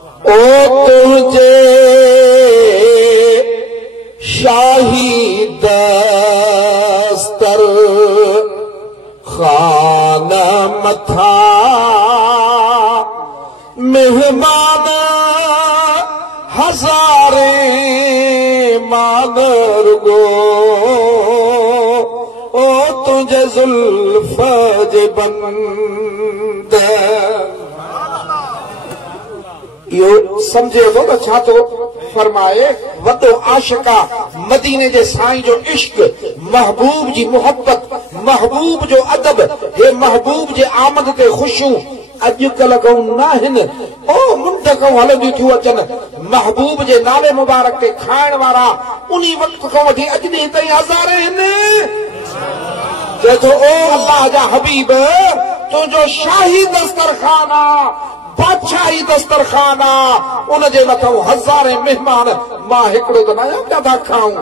ओ तुझे शाही दस्तर खाना मथा मेहमान हजारे मादर गो ओ तुझे जुल्फ जे बंद यो समझे तो छा तो फरमाए वॾो आशिका मदीने जे साईं जो इश्क महबूब जी मोहब्बत महबूब जो अदब हे महबूब जे आमद ते ख़ुशियूं अॼुकल्ह कहूं न आहिनि ओ मुंड खां हलंदियूं थियूं अचनि महबूब जे नाले मुबारक ते खाइण वारा उन वक़्त खां वठी अॼु ॾींहं ताईं हज़ार आहिनि चए थो ओ अल्लाह जा हबीब तुंहिंजो शाही दस्तरखान आहे बादशाही दस्तरखान आहे उन जे मथां हज़ारे महिमान मां हिकिड़ो त न आहियां पिया था खाऊं